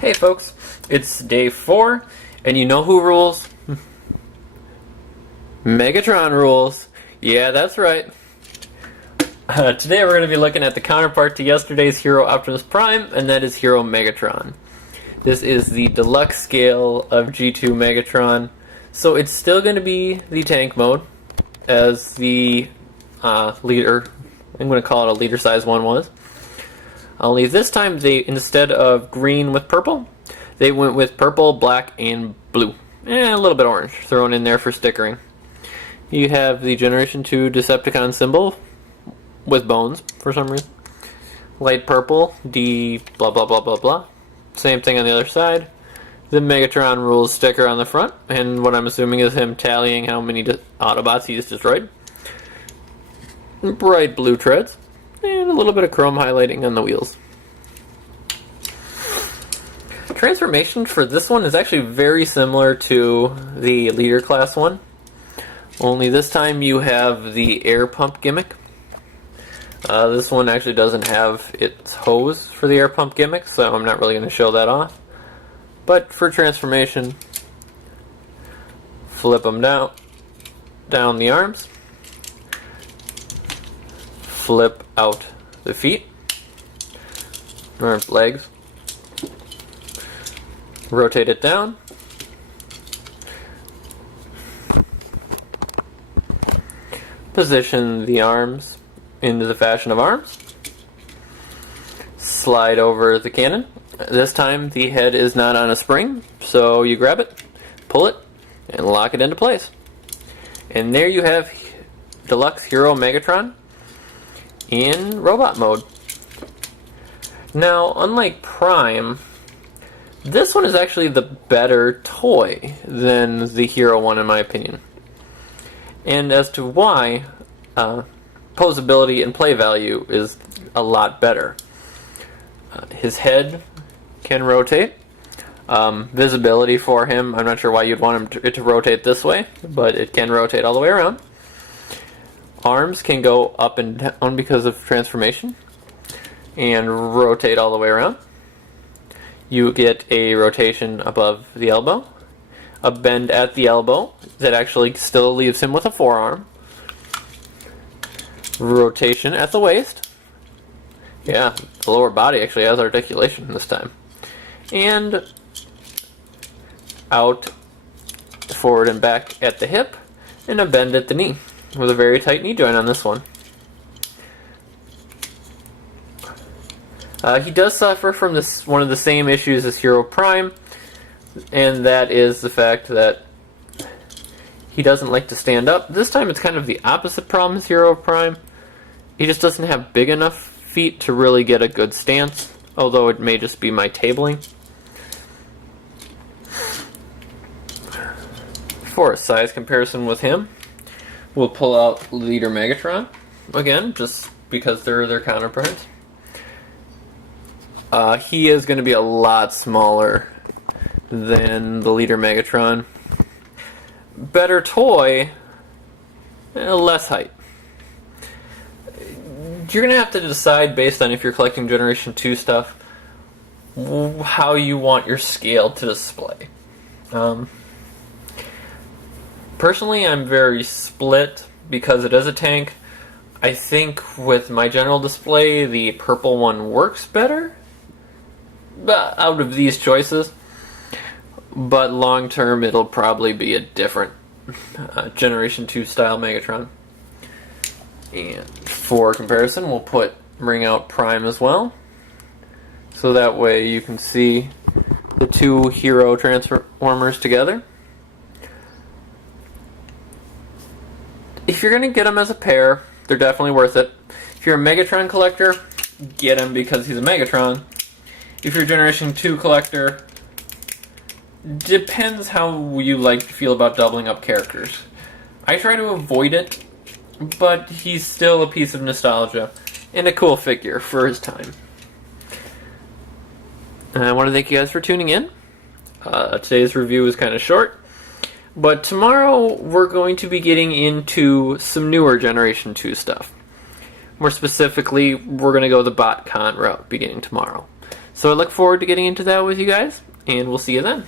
Hey folks, it's day 4, and you know who rules? Megatron rules. Yeah, that's right. Today we're going to be looking at the counterpart to yesterday's Hero Optimus Prime, and that is Hero Megatron. This is the Deluxe scale of G2 Megatron, so it's still going to be the tank mode, as the leader, I'm going to call it a leader size one was. Only this time, they instead of green with purple, they went with purple, black, and blue. And a little bit orange thrown in there for stickering. You have the Generation 2 Decepticon symbol with bones for some reason. Light purple, D blah blah blah blah blah. Same thing on the other side. The Megatron rules sticker on the front, and what I'm assuming is him tallying how many Autobots he's destroyed. Bright blue treads. And a little bit of chrome highlighting on the wheels. Transformation for this one is actually very similar to the leader class one. Only this time you have the air pump gimmick. This one actually doesn't have its hose for the air pump gimmick, so I'm not really going to show that off. But for transformation, flip them down the arms. Flip out the feet, or legs, rotate it down, position the arms into the fashion of arms, slide over the cannon. This time the head is not on a spring, so you grab it, pull it, and lock it into place. And there you have Deluxe Hero Megatron in robot mode. Now, unlike Prime, this one is actually the better toy than the Hero one in my opinion. And as to why, posability and play value is a lot better. His head can rotate. Visibility for him, I'm not sure why you'd want it to rotate this way, but it can rotate all the way around. Arms can go up and down because of transformation and rotate all the way around. You get a rotation above the elbow, a bend at the elbow that actually still leaves him with a forearm, rotation at the waist. Yeah, the lower body actually has articulation this time. And out, forward and back at the hip, and a bend at the knee, with a very tight knee joint on this one. He does suffer from one of the same issues as Hero Prime, and that is the fact that he doesn't like to stand up. This time it's kind of the opposite problem as Hero Prime. He just doesn't have big enough feet to really get a good stance, although it may just be my tabling. For a size comparison with him, we'll pull out Leader Megatron, again, just because they're their counterparts. He is going to be a lot smaller than the Leader Megatron. Better toy, less height. You're going to have to decide, based on if you're collecting Generation 2 stuff, how you want your scale to display. Personally, I'm very split because it is a tank. I think with my general display, the purple one works better out of these choices. But long term, it'll probably be a different Generation 2 style Megatron. And for comparison, we'll bring out Prime as well. So that way you can see the two Hero Transformers together. If you're going to get them as a pair, they're definitely worth it. If you're a Megatron collector, get him because he's a Megatron. If you're a Generation 2 collector, depends how you like to feel about doubling up characters. I try to avoid it, but he's still a piece of nostalgia and a cool figure for his time. And I want to thank you guys for tuning in. Today's review is kind of short. But tomorrow we're going to be getting into some newer Generation 2 stuff. More specifically, we're going to go the BotCon route beginning tomorrow. So I look forward to getting into that with you guys, and we'll see you then.